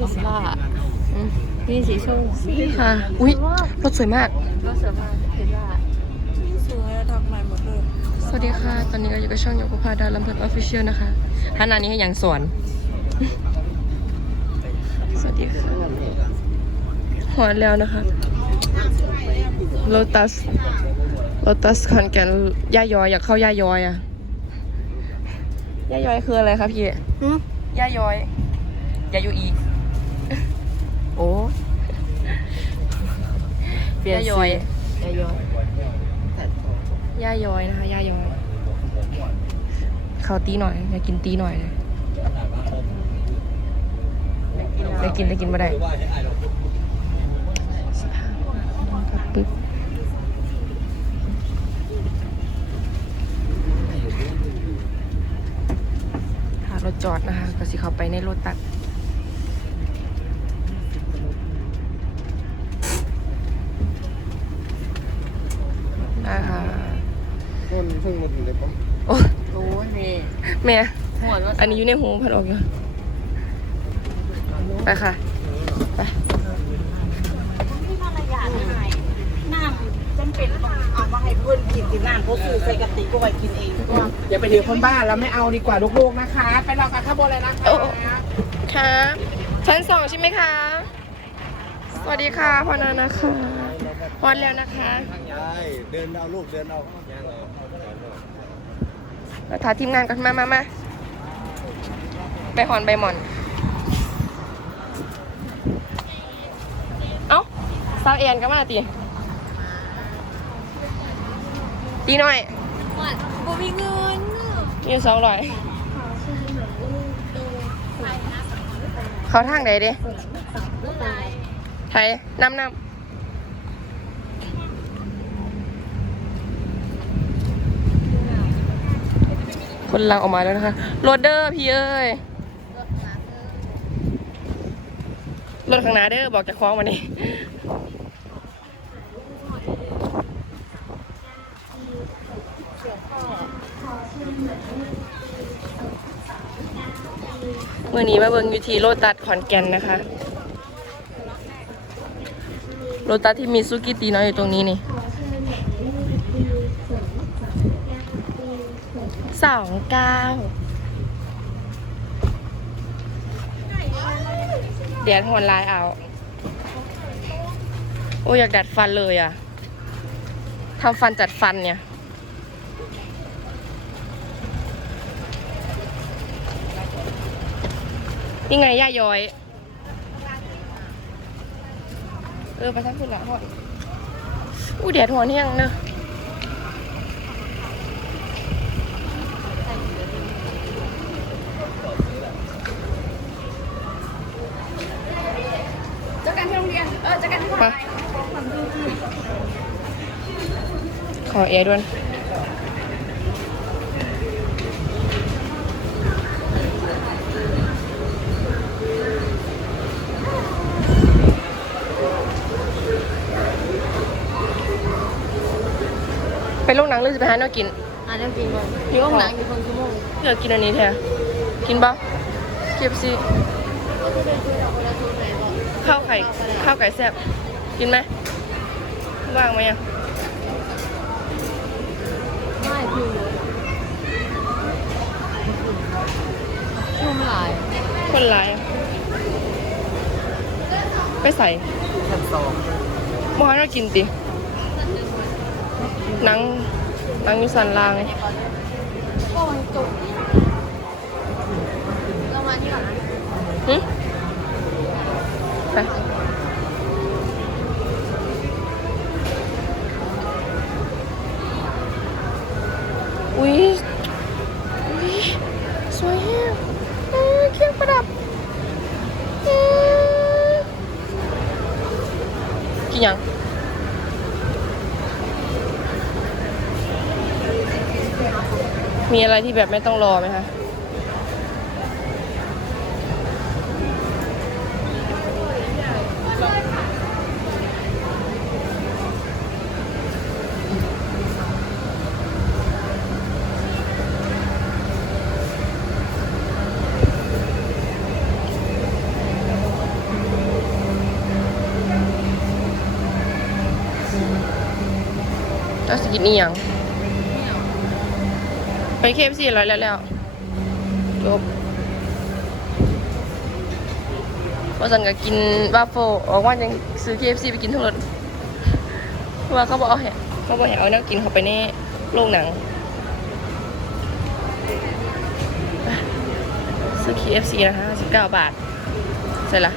ทสลาอืมนี่สีส้มค่ะอุ้ยรถสวยมากรถสวยมากเทสลาสวยทำใหม่หมดเลยสวัสดีค่ะ ตอนนี้ก็อยู่กับช่องโยกุพาดาลำเพิดออฟฟิเชียลนะคะท่านนานี้ให้ยังสวน สวัสดีค่ะหอดแล้วนะคะโ o ตัสโ o ตัสคอนแกนย่ายอยอยากเข้าย่ายอยอะย่ายอยคืออะไรคะพี่ย่ายอยยายูอีโอ้ เปลี่ ยนย่าสียอยยายอยตัดผมย่ายอยนะคะย่ายอยเขาตีหน่อยอยากกินตีหน่อยเลยได้กินได้กินมาได้ปึ๊บหารถจอดนะคะก็สิเขาไปในรถตัด นะคะคนเพิ่งมาถึงเลยปะโอ้โอ้ยนี่แม่หัวรถอันนี้อยู่ในหูพัดออกอยู่ไปค่ะ ไปที่ภรรยาที่ไหนน้ำจำเป็นต้องเอามาให้เพื่อนกินที่น้ำเขาซื้อใส่กระติกก็ไว้กินเองอย่าไปถือคนบ้านแล้วไม่เอาดีกว่าลูกๆนะคะ ไปรอกันข้างบนเลยนะคะโอ้ค่ะชั้นสองใช่ไหมคะ สวัสดีค่ะพอนานะคะ พอดแล้วนะคะยายเดินเอาลูกเดินเอาเราถ่ายทีมงานกันมามามาไปหอนใบหมอน เอ้าสาวเอ็นก็มาตีตีหน่อยบ่มีเงินนี่สองร้อยเขาทางไหนเด้ไทยน้ำน้ำ คนลังออกมาแล้วนะคะโรดเดอร์พี่เอ้ยรถข้างหน้าเด้อบอกจะคล้องมานี่เมื่อนี้มาเบิงอยู่ที่โรตัสขอนแก่นนะคะโรตัสที่มีซุกิตีน้อยอยู่ตรงนี้นี่ สองเก้าเดี๋ยวหอนลายเอา โอ้ยอยากดัดฟันเลยอะทำฟันจัดฟันเนี่ย นี่ไงย่าย้อย เออไปทั้งคุณละหอนอู้แดดหอนยังเนอะ เจอกันที่โรงเรียน เออเจอกันที่ ไปขอเอร์ด้วยไปโรงหนังหรือจะไปหาแนวกินอ่านแล้วกินก่อนมีห้องหนังอยู่คนชั่วโมงอยากกินอันนี้แท้กินปะเก็บซี ข้าวไข่ข้าวไก่แซ่บกินไหมว่างไหมอะไม่คือชุ่มหลาย คนร้าย ไปใส่ชั้นสองมอให้เรากินติหนังหนังอยู่สันลางไงก็มันจบเรามาที่หลังนะหึ ไปอุ้ยอุ้ยสวยแฮงเอ้ยเครื่องประดับกินยังมีอะไรที่แบบไม่ต้องรอไหมคะ กินนี่ยัง ไปเคฟซีแล้วแล้วแล้วจบว่าสันก็กินวาฟเฟออกว่ายังซื้อเคฟซีไปกินทั้งรถว่าเขาบอกเอาแหเขาบอกให้เอาแนวกินเขาไปในโรงหนัง ซื้อ KFC นะคะ19 บาทเสร็จละ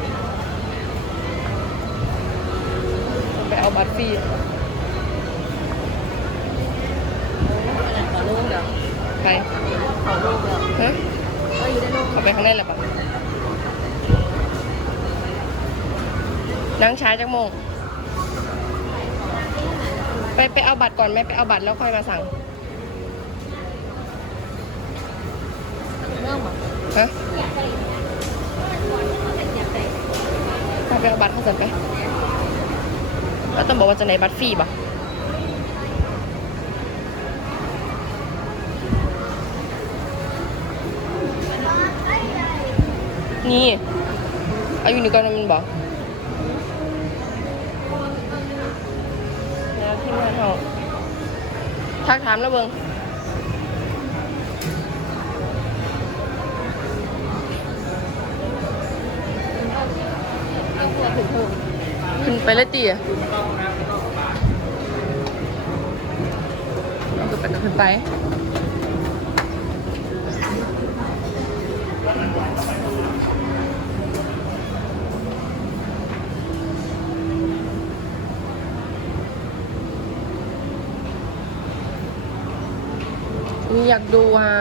ไปเอาบัตรฟรี ขอลูกเดี๋ยวไปขอลูกเดี๋ยวฮะก็อยู่ได้ลูกเข้าไปข้างในแล้วปะนั่งช้าจักโมง ไปไปเอาบัตรก่อนไหมไปเอาบัตรแล้วค่อยมาสั่งเริ่มเหรอฮะไปไปเอาบัตรเขาสั่นไปแล้วต้องบอกว่าจะไหนบัตรฟรีปะ นี่อาอยู่นี่ก่อนนะมันบอกแล้วที่มาเขาทักถามแล้วเบิงเอาตัวถึงขึ้นไปเลยตีเอาขึ้นไปขึ้นไป อยากดูอะ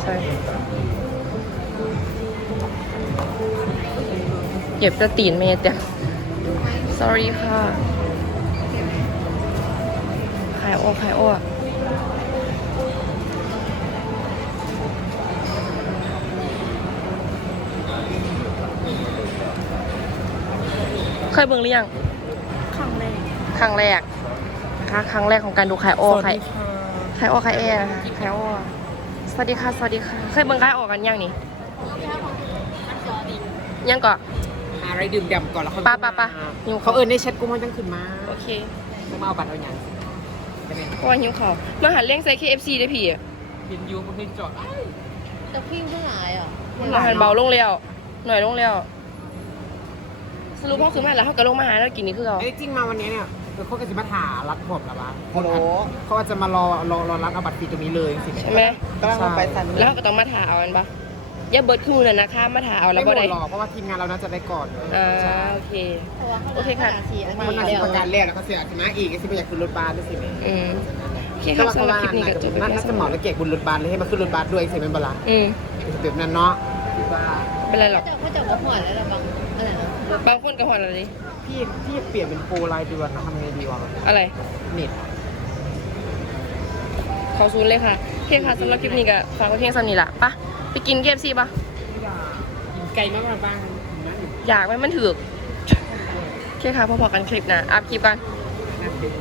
ใช่เหยียบจะตีนเมตรเดียว sorry ค่ะขายโอขายโอเคยเบิ่งหรือยัง ครั้งแรกนะคะครั้งแรกของการดูขายโอขายขายโอขายเอนะคะขายโอสวัสดีค่ะสวัสดีค่ะเคยเบิ่งขายโอกันยังนี่ยังก่อนหาอะไรดื่มด่ำก่อนแล้วเขาปะปะปะหิวเขาเขาเอิญในแชทกูมันจังขึ้นมาโอเคต้องมาเอาบัตรเอาอย่างจะเป็นเพราะว่าหิวเขาวมาหาเลี้ยงใส่ KFC ได้พี่เห็นยูมันเพิ่งจอดแต่พี่เพิ่งหายเหรอมาหันเบาลงแล้วหน่อยลงแล้วสรุปพ่อคือมาแล้วเขาก็ลงมาหาแล้วกินนี่คือเขาไอ้จริงมาวันนี้เนี่ย คือเขาก็จะมาถารัดผมแล้ววะฮัลโหล เขาอาจจะมารอรอรอรัดเอาบัตรฟรีตรงนี้เลยสิใช่ไหมกำลังมาไปสันแล้วเขาก็ต้องมาถาเอาอันปะอย่าเบิดคู่น่ะนะคะมาถาเอาแล้ไม่วหมบ่ได้ดหรอกเพราะว่าทีมงานเราน่าจะได้ก่อนอ่าใช่โอเคเพราะว่าเขาโอเคค่ะสี่อันมันนี้น่าเดีจะยวประกาศแรกแล้วเขาเสียอาจจะมาอีกไอ้สิไม่อยากขึ้นรถบัสด้วยสิแม่อืมโอเคคก็รับว่าสำเขาหรับว่าคลิปนี้ก็จบไปน่าแค่จะเหมาแล้วเก็บบนรถบัสเลยให้มาขึ้นรถบัสด้วยสิเป็นบลาอืมแบบนั้นเนาะเป็นไรหรอกเจ้าเขาเจ้าก็ผ่อนแล้วเหรอบางอะไรนะบางคนก็หอนอะไร พี่พี่เปลี่ยนเป็นโปรรายเดือนนะทำไงดีวะอะไร เน็ตเขาซูนเลยค่ะโอเคค่ะสำหรับคลิปนี้ก็ฝากไว้เพียงเท่านี้ละปะไปกิน KFC ปะกินไก่มากบ้างนะอยากไหมมันถือกโอเคค่ะพอๆกันคลิปนะอัพคลิปกันนั่นเป็น